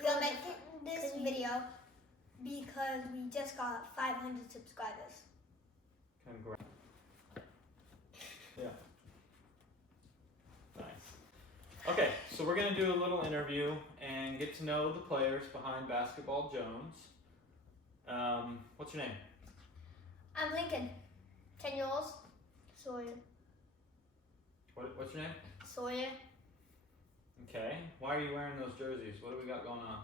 We are making this video because we just got 500 subscribers. Congrats. Yeah. Nice. Okay, so we're going to do a little interview and get to know the players behind Basketball Jones. What's your name? I'm Lincoln. 10 years old. Sawyer. What's your name? Sawyer. Okay. Why are you wearing those jerseys? What do we got going on?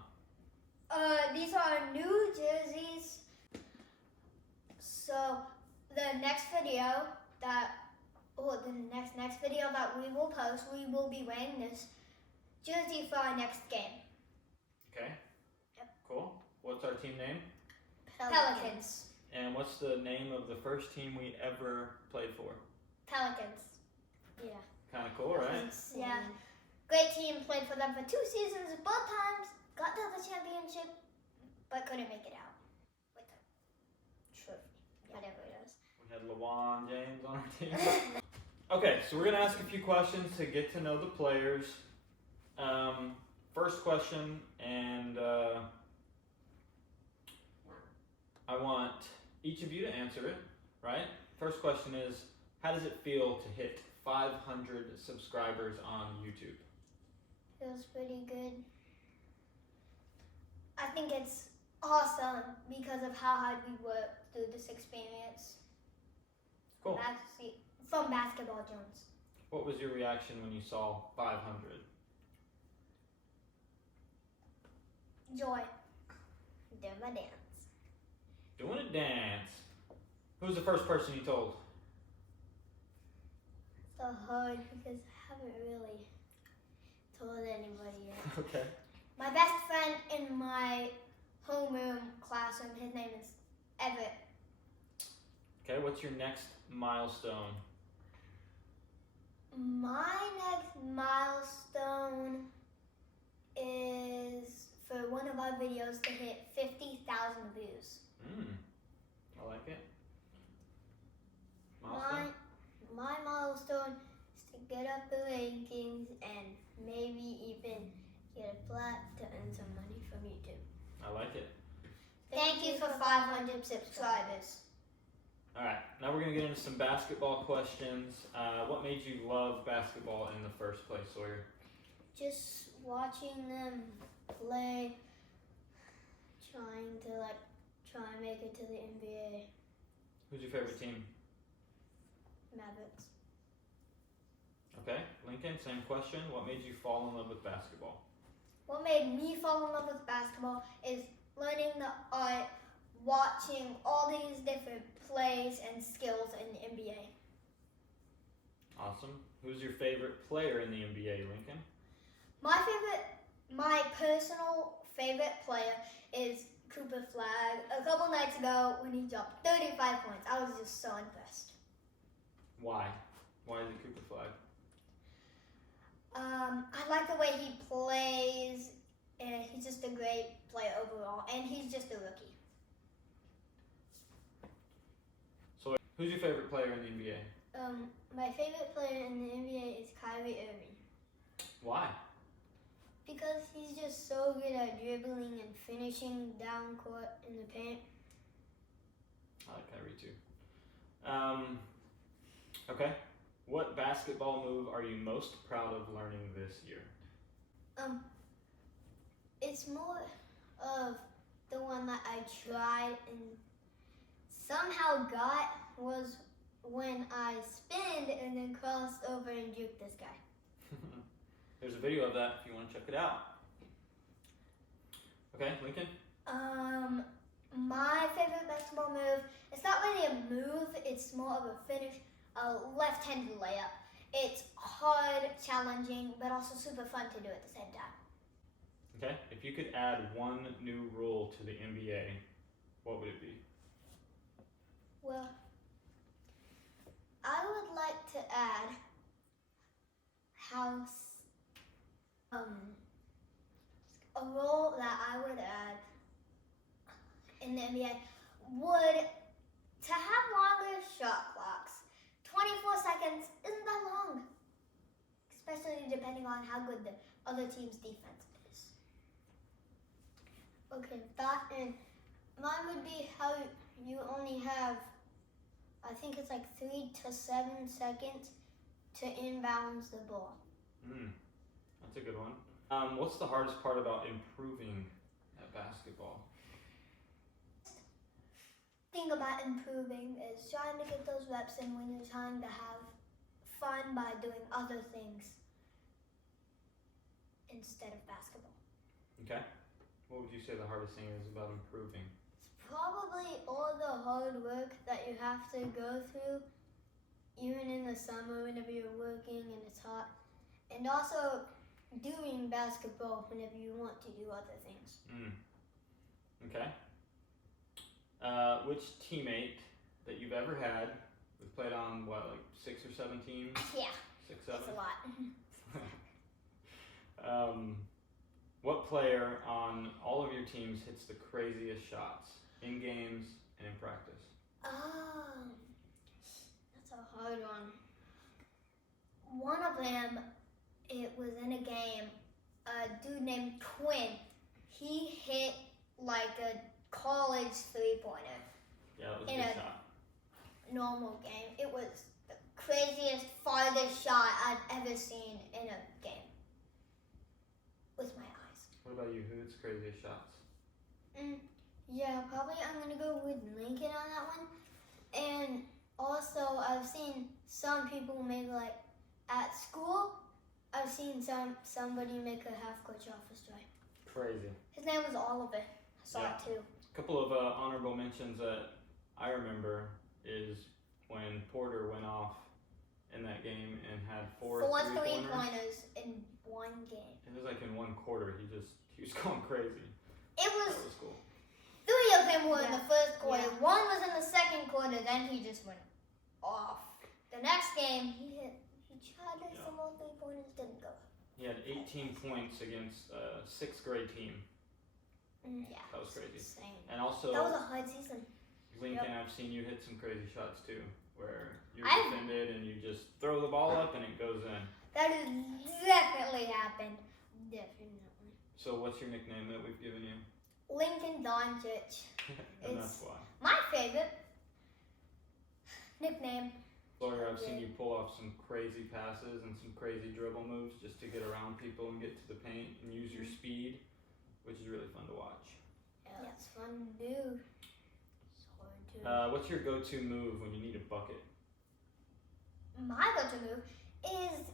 These are new jerseys. So the next video that we will post, we will be wearing this jersey for our next game. Okay. Yep. Cool. What's our team name? Pelicans. And what's the name of the first team we ever played for? Pelicans. Yeah. Kind of cool, right? Yeah. Great team, played for them for 2 seasons, both times, got to the championship, but couldn't make it out with the trophy, whatever it is. We had LeBron James on our team. Okay, so we're going to ask a few questions to get to know the players. First question, and I want each of you to answer it, right? First question is, how does it feel to hit 500 subscribers on YouTube? Feels pretty good. I think it's awesome because of how hard we worked through this experience. Cool. From Basketball Jones. What was your reaction when you saw 500? Joy. Doing my dance. Doing a dance. Who was the first person you told? So hard because I haven't really told anybody yet. Okay. My best friend in my homeroom classroom, his name is Everett. Okay, what's your next milestone? My next milestone is for one of our videos to hit 50,000 views. I like it. Milestone? My milestone is to get up the rankings and maybe even get a plaque to earn some money from YouTube. I like it. Thank you for 500 subscribers. All right, now we're going to get into some basketball questions. What made you love basketball in the first place, Sawyer? Just watching them play, trying to make it to the NBA. Who's your favorite team? Mavericks. Okay, Lincoln, same question. What made you fall in love with basketball? What made me fall in love with basketball is learning the art, watching all these different plays and skills in the NBA. Awesome. Who's your favorite player in the NBA, Lincoln? My personal favorite player is Cooper Flag. A couple nights ago when he dropped 35 points, I was just so impressed. Why? Why is it Cooper Flag? I like the way he plays, and he's just a great player overall, and he's just a rookie. So, who's your favorite player in the NBA? My favorite player in the NBA is Kyrie Irving. Why? Because he's just so good at dribbling and finishing down court in the paint. I like Kyrie too. Okay. What basketball move are you most proud of learning this year? It's more of the one that I tried and somehow got was when I spinned and then crossed over and juked this guy. There's a video of that if you want to check it out. Okay, Lincoln? My favorite basketball move, it's not really a move, it's more of a finish, a left-handed layup. It's hard, challenging, but also super fun to do at the same time. Okay, if you could add one new rule to the NBA, what would it be? Well, I would like to add a rule that I would add in the NBA would to have longer shot clocks. 24 seconds isn't that long, especially depending on how good the other team's defense is. Okay, that and mine would be how you only have, I think it's like 3 to 7 seconds to inbounds the ball. That's a good one. What's the hardest part about improving at basketball? Thing about improving is trying to get those reps in when you're trying to have fun by doing other things instead of basketball. Okay. What would you say the hardest thing is about improving? It's probably all the hard work that you have to go through, even in the summer whenever you're working and it's hot, and also doing basketball whenever you want to do other things. Okay. Which teammate that you've ever had, we've played on what, like 6 or 7 teams? Yeah, 6, 7? that's a lot. What player on all of your teams hits the craziest shots in games and in practice? That's a hard one. One of them, it was in a game, a dude named Quinn. He hit like a college 3-pointer Yeah, that was a in good a shot. normal game. It was the craziest, farthest shot I've ever seen in a game with my eyes. What about you? Who hits the craziest shots? Yeah, probably I'm gonna go with Lincoln on that one. And also, I've seen some people make like at school. I've seen somebody make a half-court shot for strike. Crazy. His name was Oliver. I saw it too. A couple of honorable mentions that I remember is when Porter went off in that game and had 4 4 3-pointers. 3-pointers in one game. It was like in one quarter. He was going crazy. It was That was cool. 3 of them were in Yeah. the first quarter. Yeah. 1 was in the second quarter. Then he just went off. The next game, he tried to hit some more 3-pointers, didn't go. He had 18 points against a 6th grade team. Yeah, That was crazy. insane. And also, That was a hard season. Lincoln, I've seen you hit some crazy shots too, where you're I've- defended and you just throw the ball up and it goes in. That has definitely happened. Definitely. So what's your nickname that we've given you? Lincoln Doncic. And It's- that's why. My favorite nickname. Sawyer, I've seen you pull off some crazy passes and some crazy dribble moves just to get around people and get to the paint and use your speed, which is really fun to watch. Yeah, it's fun to do. It's hard to What's your go-to move when you need a bucket? My go-to move is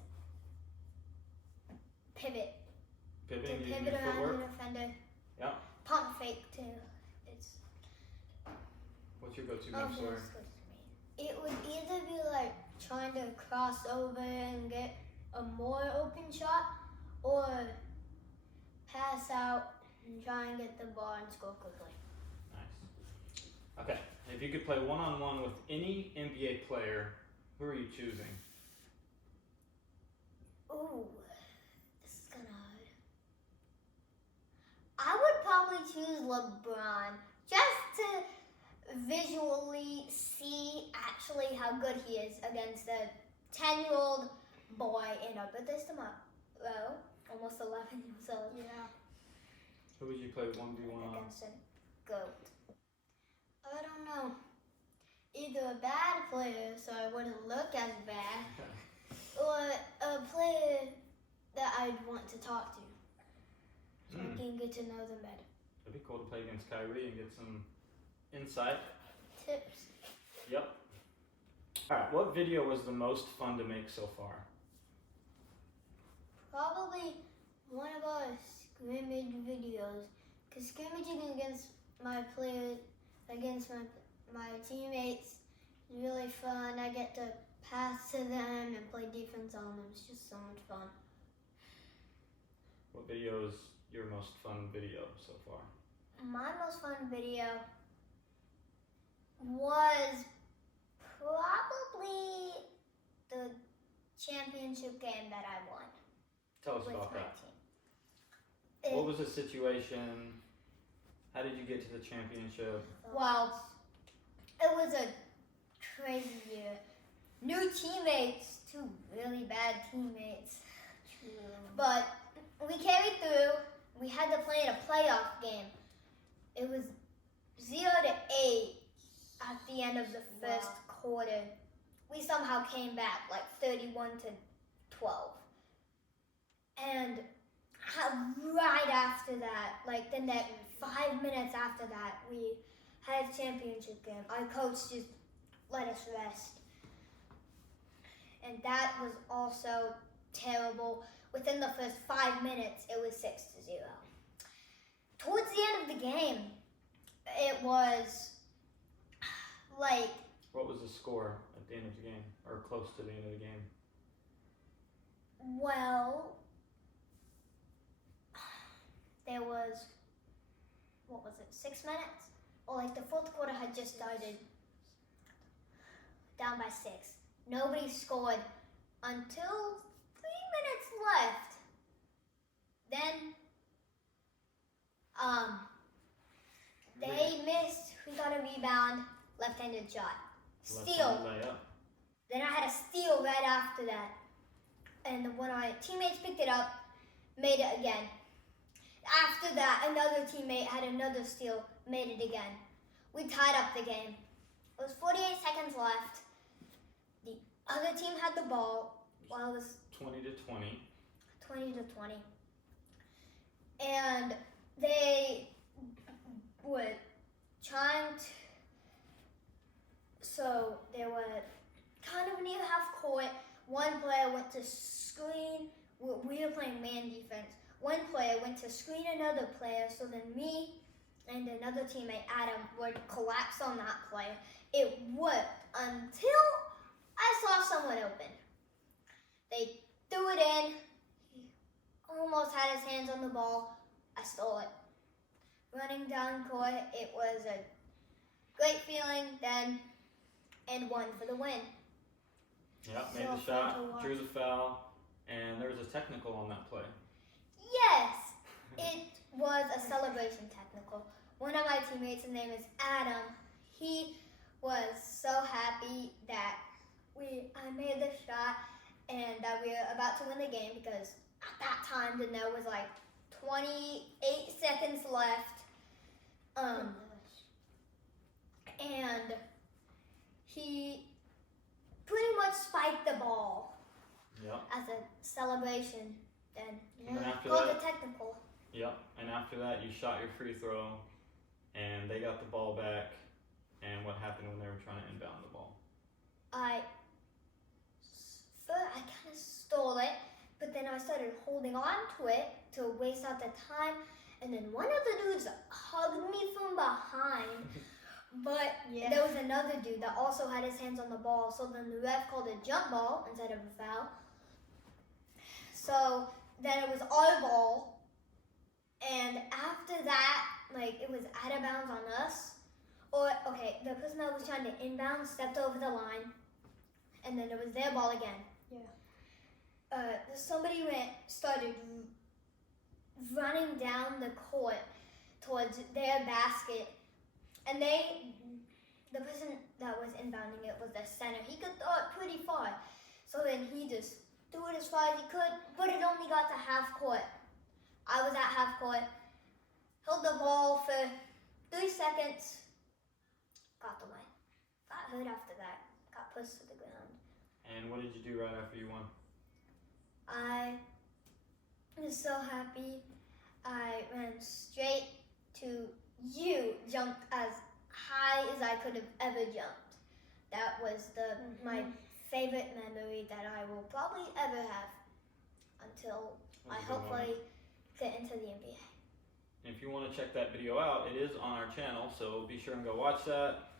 pivot. Pivoting, To using pivot your around footwork? the defender. Yeah. Pump fake too. It's What's your go-to oh, move, Sawyer? that's good to me. It would either be like trying to cross over and get a more open shot, or pass out and try and get the ball and score quickly. Nice. Okay, if you could play one-on-one with any NBA player, who are you choosing? Ooh, this is kind of hard. I would probably choose LeBron just to visually see actually how good he is against a 10-year-old boy in a, but there's tomorrow, almost 11 years old. Yeah. Who would you play 1v1 on? Against a goat. I don't know. Either a bad player, so I wouldn't look as bad, or a player that I'd want to talk to, so I can get to know them better. It'd be cool to play against Kyrie and get some insight. Tips. Yep. Alright, what video was the most fun to make so far? Probably one of our scrimmage videos, because scrimmaging against my players, against my teammates is really fun. I get to pass to them and play defense on them. It's just so much fun. What video is your most fun video so far? My most fun video was probably the championship game that I won Tell us with about my that. team. What was the situation? How did you get to the championship? Well, it was a crazy year. New teammates, 2 really bad teammates. But we carried through. We had to play in a playoff game. it was 0-8 at the end of the first quarter. We somehow came back like 31-12. And right after that, like the next 5 minutes after that, we had a championship game. Our coach just let us rest. And that was also terrible. Within the first 5 minutes, it was 6-0. Towards the end of the game, it was like... What was the score at the end of the game, or close to the end of the game? Well, there was, 6 minutes? Or like the fourth quarter had just started, down by 6. Nobody scored until 3 minutes left. Then, they missed. We got a rebound, left-handed shot. Steal. Left-handed layup. Then I had a steal right after that. And when my teammates picked it up, made it again. After that, another teammate had another steal, made it again. We tied up the game. It was 48 seconds left. The other team had the ball while it was 20-20. 20-20. And they were trying to, so they were kind of near half court. One player went to screen. We were playing man defense. One player went to screen another player, so then me and another teammate, Adam, would collapse on that player. It worked until I saw someone open. They threw it in. He almost had his hands on the ball. I stole it. Running down court, it was a great feeling then, and one for the win. Yep, made So the fun to shot, watch. drew the foul, and there was a technical on that play. Yes, it was a celebration technical. One of my teammates, his name is Adam, he was so happy that I made the shot and that we were about to win the game, because at that time there was like 28 seconds left. And he pretty much spiked the ball Yep. as a celebration. Then And then after called that, a technical. Yep. And after that, you shot your free throw, and they got the ball back. And what happened when they were trying to inbound the ball? I kind of stole it, but then I started holding on to it to waste out the time, and then one of the dudes hugged me from behind, but there was another dude that also had his hands on the ball, so then the ref called a jump ball instead of a foul. So then it was our ball, and after that, like, it was out of bounds on us. Or, okay, the person that was trying to inbound stepped over the line, and then it was their ball again. Somebody started running down the court towards their basket, and the person that was inbounding it was the center. He could throw it pretty far, so then he just threw it as far as he could, but it only got to half court. I was at half court, held the ball for 3 seconds, got the win. Got hurt after that, got pushed to the ground. And what did you do right after you won? I was so happy. I ran straight to you, jumped as high as I could have ever jumped. That was my favorite memory that I will probably ever have until I That was a good one. hopefully get into the NBA. And if you want to check that video out, it is on our channel, so be sure and go watch that.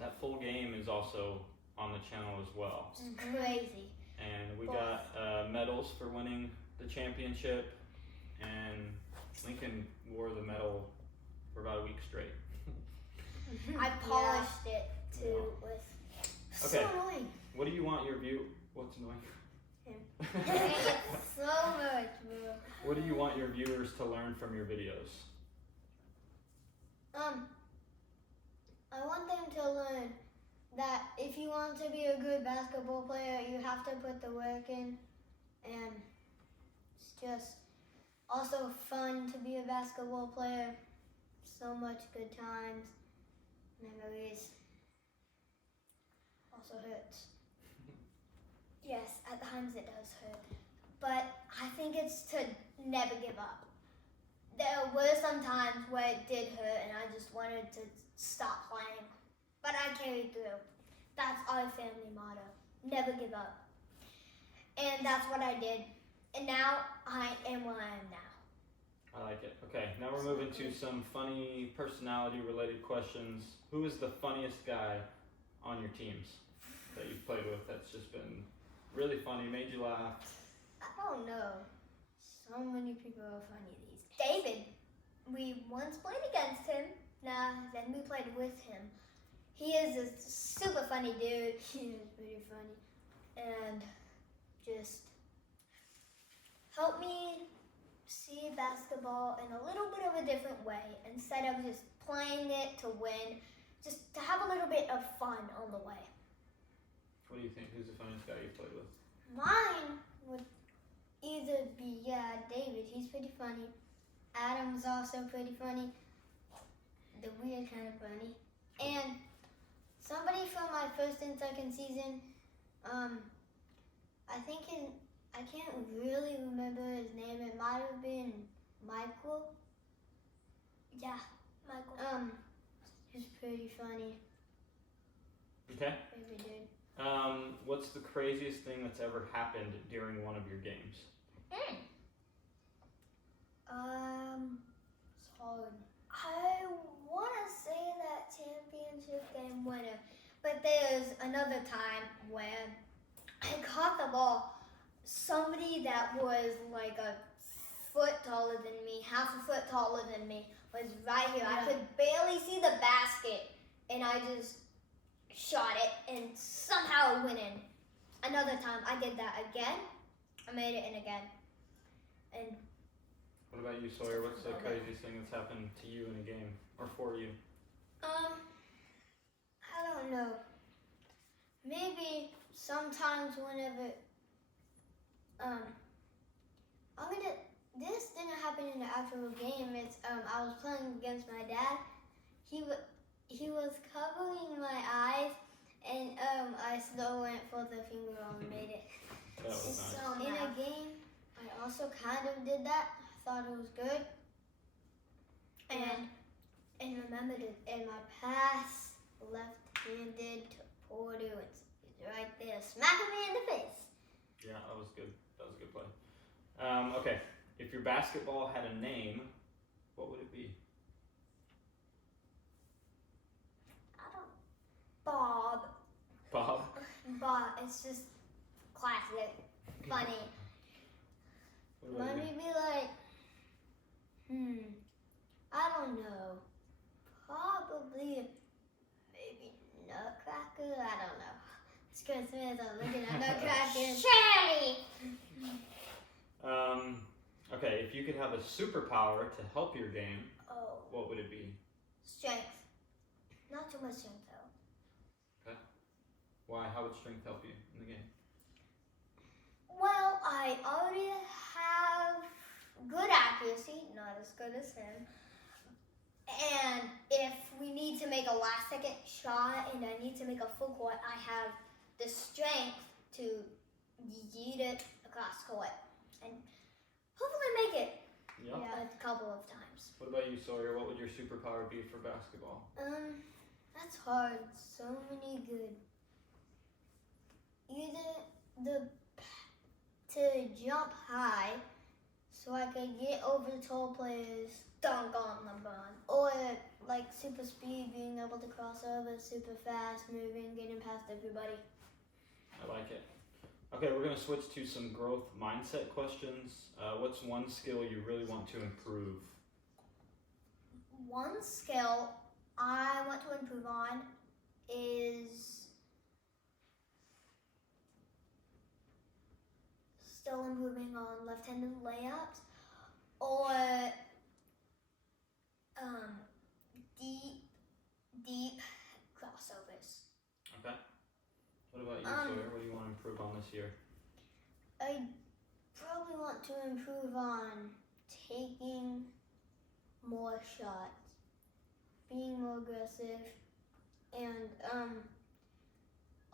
That full game is also on the channel as well. It's crazy. And we got medals for winning the championship, and Lincoln wore the medal for about a week straight. I polished it too with Okay. so annoying. What do you want your view? What's annoying? It's so much, bro. What do you want your viewers to learn from your videos? I want them to learn that if you want to be a good basketball player, you have to put the work in, and it's just also fun to be a basketball player, so much good times, memories. Also hurts. Yes, at times it does hurt. But I think it's to never give up. There were some times where it did hurt and I just wanted to stop playing. But I carried through. That's our family motto. Never give up. And that's what I did. And now I am where I am now. I like it. Okay, now we're moving to some funny personality related questions. Who is the funniest guy on your teams that you've played with that's just been really funny, made you laugh? I don't know. So many people are funny these days. David. We once played against him. Then we played with him. He is a super funny dude. He is pretty funny. And just help me see basketball in a little bit of a different way instead of just playing it to win, just to have a little bit of fun on the way. What do you think? Who's the funniest guy you've played with? Mine would either be, David. He's pretty funny. Adam's also pretty funny. The weird kind of funny. And somebody from my first and second season, I can't really remember his name. It might have been Michael. Yeah, Michael. He's pretty funny. Okay. Favorite dude. What's the craziest thing that's ever happened during one of your games? It's hard. I want to say that championship game winner, but there's another time when I caught the ball. Somebody that was like a foot taller than me, half a foot taller than me, was right here. I could barely see the basket, and I just shot it, and somehow it went in. Another time, I did that again. I made it in again. And what about you, Sawyer? What's the craziest thing that's happened to you in a game, or for you? I don't know. Maybe sometimes whenever, this didn't happen in the actual game. It's, I was playing against my dad. He was covering my eyes, and, I still went for the finger roll and made it. That was nice. So in a game, I also kind of did that. I thought it was good. And remembered it in my pass, left-handed to Porter. It's right there, smacking me in the face. Yeah, that was good. That was a good play. Okay, if your basketball had a name, what would it be? Bob. Bob? Bob. It's just classic. Funny. What about Let you? me be like, I don't know. Probably, maybe Nutcracker. I don't know. It's Christmas. I'm looking at Nutcracker. Shirley. Okay, if you could have a superpower to help your game, Oh, what would it be? strength. Not too much strength though. Why? How would strength help you in the game? Well, I already have good accuracy, not as good as him. And if we need to make a last second shot and I need to make a full court, I have the strength to yeet it across court and hopefully make it Yep. a couple of times. What about you, Sawyer? What would your superpower be for basketball? That's hard. So many good. Either to jump high so I could get over the tall players, dunk on LeBron, or like super speed, being able to cross over, super fast, moving, getting past everybody. I like it. Okay, we're going to switch to some growth mindset questions. What's one skill you really want to improve? One skill I want to improve on is still improving on left-handed layups or deep crossovers. Okay. What about you, Sawyer? What do you want to improve on this year? I probably want to improve on taking more shots. being more aggressive, and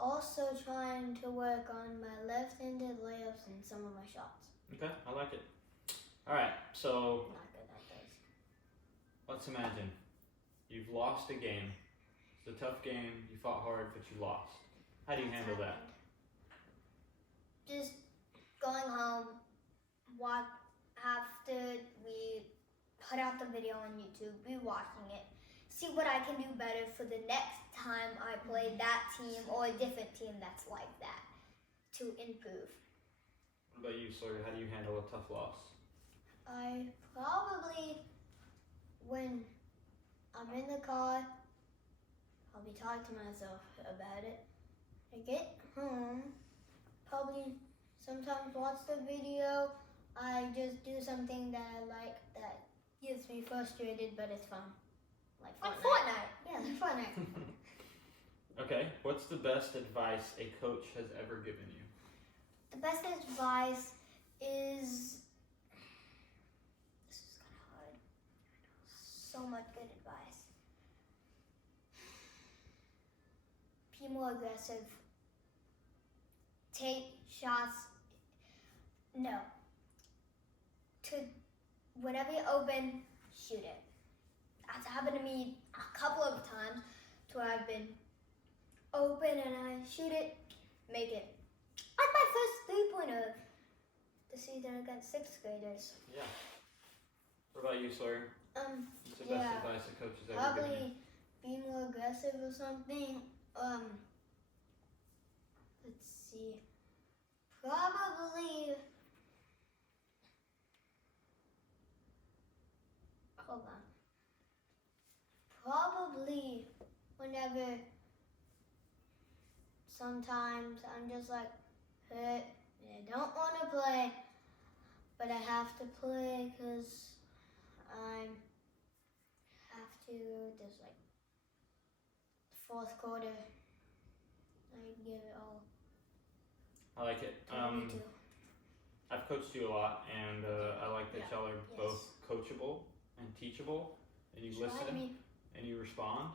also trying to work on my left-handed layups and some of my shots. Okay, I like it. All right, so Not good at those. let's imagine you've lost a game. It's a tough game. You fought hard, but you lost. How do you handle that? Just going home, after we put out the video on YouTube, be watching it, see what I can do better for the next time I play that team or a different team that's like that to improve. What about you, Sawyer? How do you handle a tough loss? I probably, when I'm in the car, I'll be talking to myself about it. I get home, probably sometimes watch the video. I just do something that I like that gets me frustrated, but it's fun. Like Fortnite. Yeah, like Fortnite. Okay, what's the best advice a coach has ever given you? The best advice is, this is kind of hard. So much good advice. Be more aggressive. Take shots. No. Whenever you're open, shoot it. That's happened to me a couple of times to where I've been open and I shoot it, make it. That's my first three-pointer this season against sixth graders. Yeah. What about you, Sawyer? What's the best advice a coach has ever given you? Probably be more aggressive or something. Let's see. Probably. Hold on. Probably whenever sometimes I'm just like hurt and I don't want to play, but I have to play because I have to. There's like fourth quarter. I give it all. I like it. Me too. I've coached you a lot, and I like that y'all are both coachable and teachable, and you listen and you respond.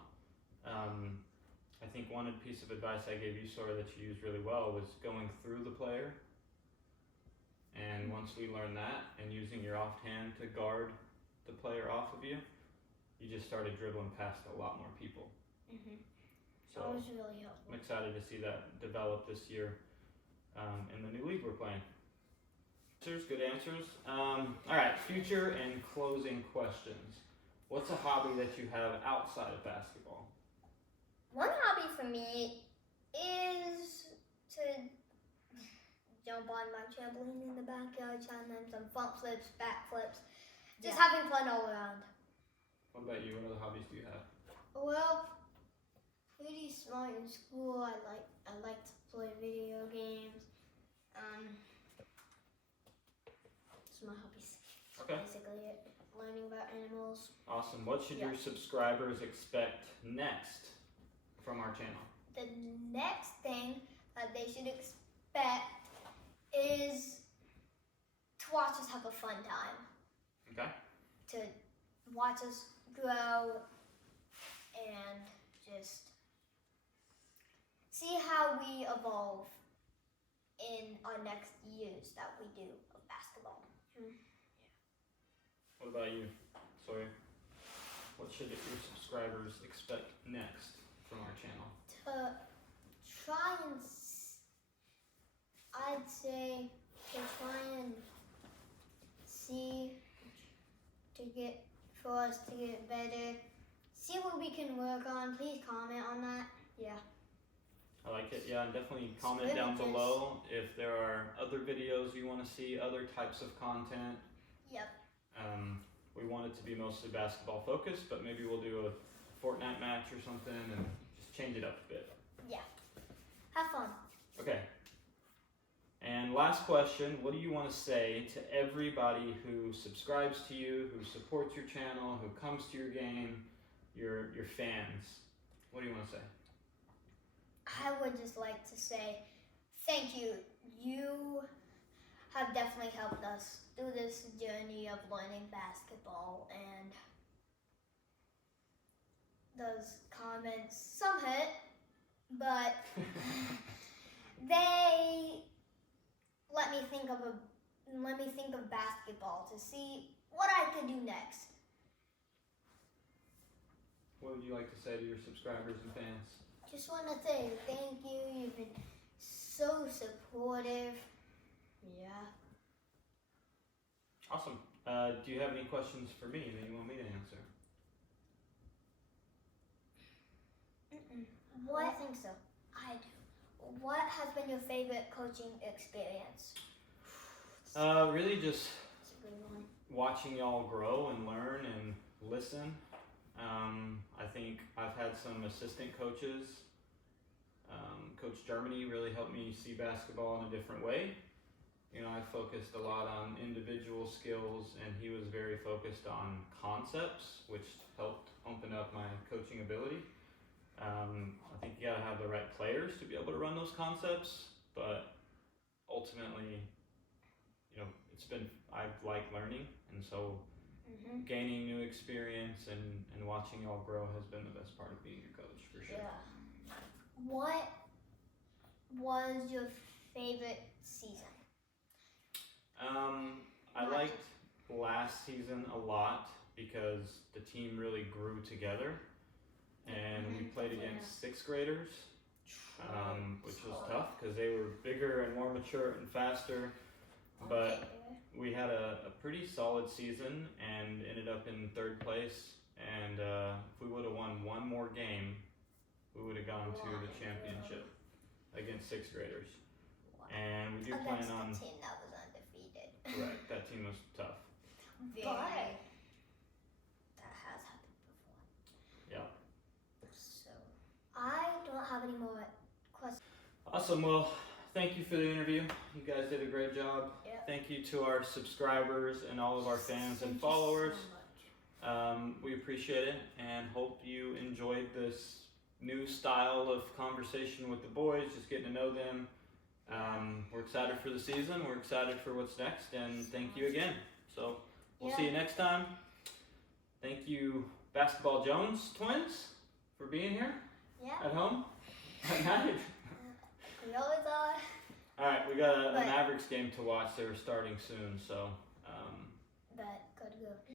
I think one piece of advice I gave you, Sawyer, that you used really well was going through the player. And once we learned that and using your offhand to guard the player off of you, you just started dribbling past a lot more people. So that was really helpful. I'm excited to see that develop this year in the new league we're playing. Good answers. All right, future and closing questions. What's a hobby that you have outside of basketball? One hobby for me is to jump on my trampoline in the backyard, trying to some front flips, back flips, just having fun all around. What about you? What other hobbies do you have? Well, pretty smart in school. I like to play video games. That's my hobbies. Okay. Basically it. Learning about animals. Awesome. What should your subscribers expect next from our channel? The next thing that they should expect is to watch us have a fun time. Okay. To watch us grow and just see how we evolve in our next years that we do of basketball. What about you, Sawyer? What should your subscribers expect next from our channel? To try and, I'd say, to try and see, for us to get better, see what we can work on. Please comment on that. Yeah. I like it. Yeah, and definitely comment down below if there are other videos you want to see, other types of content. Yep. We want it to be mostly basketball focused, but maybe we'll do a Fortnite match or something and just change it up a bit. Yeah. Have fun. Okay. And last question, what do you want to say to everybody who subscribes to you, who supports your channel, who comes to your game, your fans? What do you want to say? I would just like to say thank you. You have definitely helped us through this journey of learning basketball, and tournaments. Some hit, but they let me think of basketball to see what I could do next. What would you like to say to your subscribers and fans? Just want to say thank you. You've been so supportive. Yeah. Awesome. Do you have any questions for me that you want me to answer? What? I think so. I do. What has been your favorite coaching experience? Really just That's a good one. watching y'all grow and learn and listen. I think I've had some assistant coaches. Coach Germany really helped me see basketball in a different way. You know, I focused a lot on individual skills, and he was very focused on concepts, which helped open up my coaching ability. I think you gotta have the right players to be able to run those concepts, but ultimately, you know, I've liked learning, and so gaining new experience and watching y'all grow has been the best part of being a coach, for sure. Yeah. What was your favorite season? I liked last season a lot because the team really grew together, and we played against sixth graders, which was tough because they were bigger and more mature and faster. But we had a pretty solid season and ended up in third place. And if we would have won one more game, we would have gone to the championship against sixth graders. And we do plan Against on. the team that was undefeated. Correct, that team was tough. But that has happened before. Yeah. So I don't have any more questions. Awesome. Well, thank you for the interview. You guys did a great job. Yep. Thank you to our subscribers and all of our fans and followers. We appreciate it and hope you enjoyed this new style of conversation with the boys, just getting to know them. We're excited for the season. We're excited for what's next, and thank you again. So we'll see you next time. Thank you, Basketball Jones twins, for being here Yeah. at home at night. We always are. All right, we got a Mavericks game to watch. They're starting soon, so. But gotta go.